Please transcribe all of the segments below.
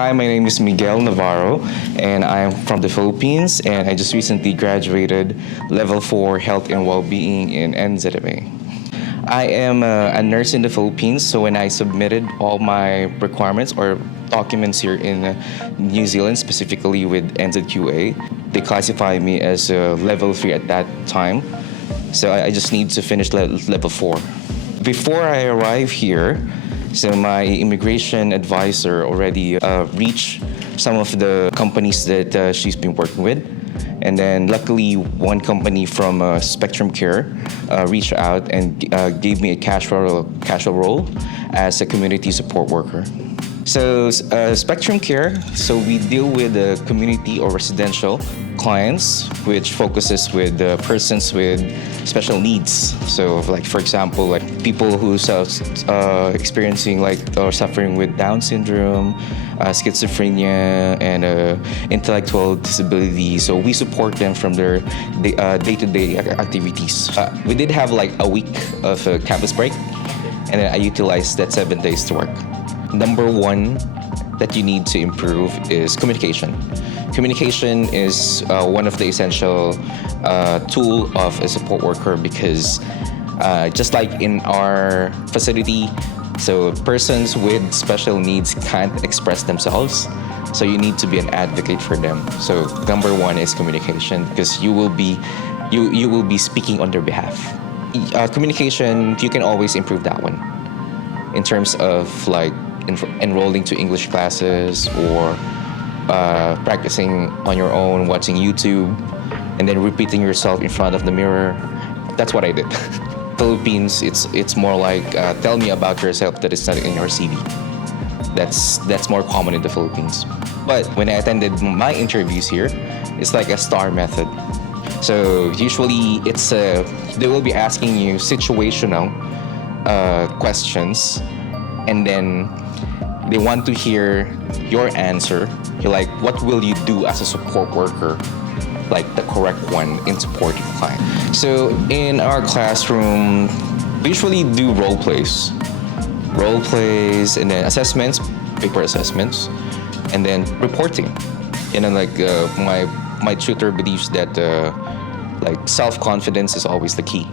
Hi, my name is Miguel Navarro, and I am from the Philippines, and I just recently graduated Level 4 Health and Wellbeing in NZMA. I am a nurse in the Philippines, so when I submitted all my requirements or documents here in New Zealand, specifically with NZQA, they classify me as level 3 at that time. So I just need to finish level 4. Before I arrive here, so my immigration advisor already reached some of the companies that she's been working with. And then luckily, one company from Spectrum Care reached out and gave me a casual role as a community support worker. So Spectrum Care, so we deal with community or residential clients, which focuses with persons with special needs. So like, for example, like people who experiencing like or suffering with Down syndrome, schizophrenia, and intellectual disability. So we support them from their day-to-day activities. We did have like a week of campus break, and then I utilized that 7 days to work. Number one that you need to improve is communication. Communication is one of the essential tool of a support worker because just like in our facility, so persons with special needs can't express themselves. So you need to be an advocate for them. So number one is communication because you will be speaking on their behalf. Communication, you can always improve that one in terms of like enrolling to English classes or practicing on your own, watching YouTube, and then repeating yourself in front of the mirror. That's what I did. Philippines, it's more like tell me about yourself that is not in your CV. That's more common in the Philippines. But when I attended my interviews here, it's like a STAR method. So usually it's they will be asking you situational questions, and then they want to hear your answer. You're like, what will you do as a support worker? Like the correct one in supporting the client. So in our classroom, we usually do role plays, and then assessments, paper assessments, and then reporting. And then like my tutor believes that like self-confidence is always the key.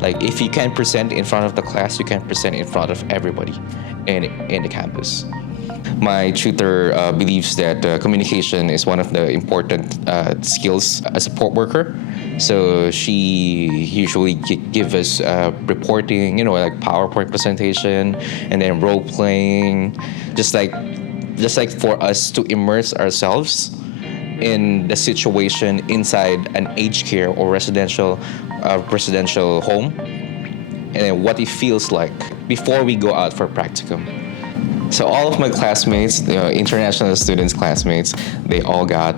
Like if you can present in front of the class, you can present in front of everybody in the campus. My tutor believes that communication is one of the important skills as a support worker. So she usually give us reporting, like PowerPoint presentation, and then role playing, just like for us to immerse ourselves in the situation inside an aged care or residential home, and then what it feels like before we go out for practicum. So all of my classmates, international students classmates, they all got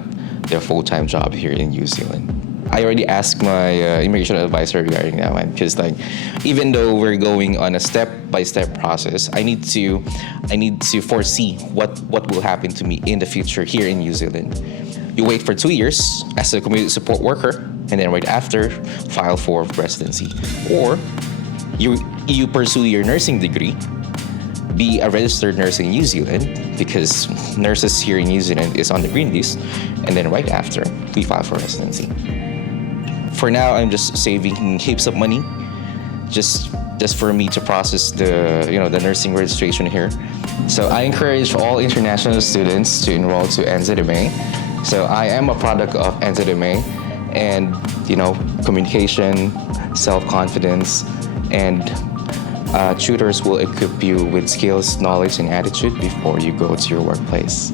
their full-time job here in New Zealand. I already asked my immigration advisor regarding that one because like even though we're going on a step-by-step process, I need to foresee what will happen to me in the future here in New Zealand. You wait for 2 years as a community support worker, and then right after file for residency, or you pursue your nursing degree, be a registered nurse in New Zealand because nurses here in New Zealand is on the green list, and then right after we file for residency. For now, I'm just saving heaps of money just for me to process the nursing registration here. So I encourage all international students to enroll to NZMA. So I am a product of NZMA, and communication, self-confidence, and tutors will equip you with skills, knowledge, and attitude before you go to your workplace.